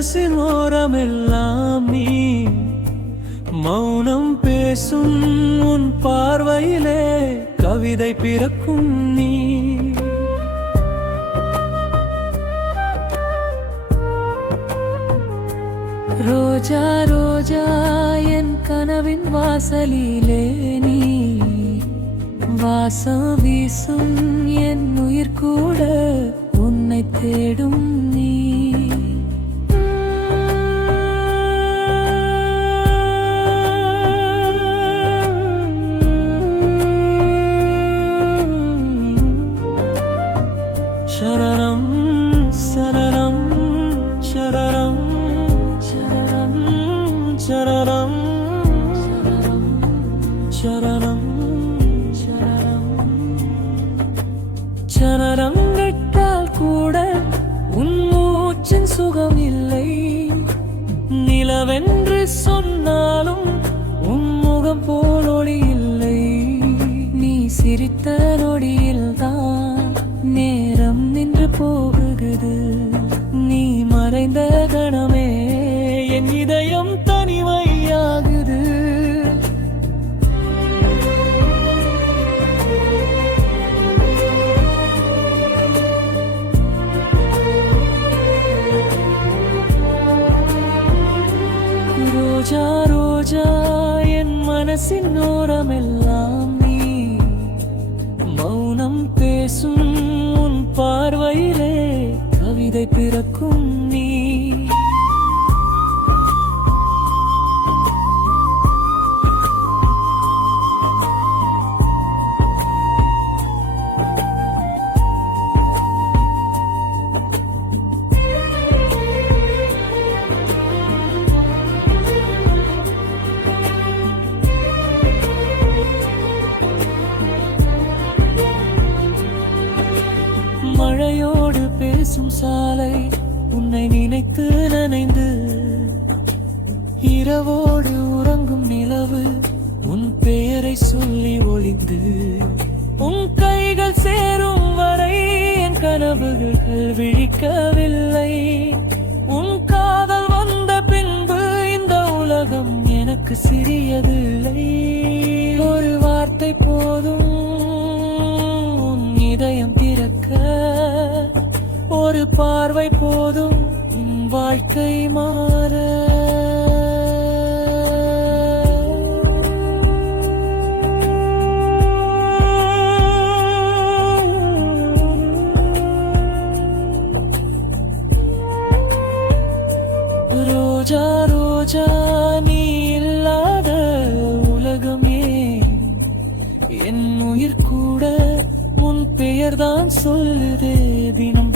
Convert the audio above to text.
மனசின் ஓரமெல்லாம் நீ மௌனம் பேசும் உன் பார்வையிலே கவிதை பிறக்கும் நீ ரோஜா ரோஜா என் கனவின் வாசலிலே நீ வாசம் வீசும் என் உயிர் கூட உன்னை தேடும் நீ சரணம் சரணம் சரணம் சரணம் சரணம் சரணம் விட்டால் கூட உன் மூச்சின் சுகம் இல்லை நிலவென்று சொன்னாலும் உன் முகம் போல் ஒளி இல்லை நீ சிரித்த நொடியில்தான் நேரம் நின்று போகுது நீ மறைந்த கணமே என் இதயம் தனிமையாகுது ரோஜா ரோஜா என் மனசின் ஓரமெல்லாம் நீ மௌனம் பேசும் உன் பார்வையிலே கவிதை பிறக்கும் நீ மழையோடு பேசும் சாலை உன்னை நினைத்து நனைந்து இரவோடு உறங்கும் நிலவு உன் பெயரை சொல்லி ஒளிந்து உன் கைகள் சேரும் வரை என் கனவுகள் விழிக்கவில்லை உன் காதல் வந்த பின்பு இந்த உலகம் எனக்கு சிறியதில்லை ஒரு வார்த்தை போதும் இதயம் திறக்க ஒரு பார்வை போதும் வாழ்க்கை மாற ரோஜா ரோஜா நீ இல்லாத உலகமே என் உயிர் கூட உன் பெயர்தான் சொல்லுதே தினம்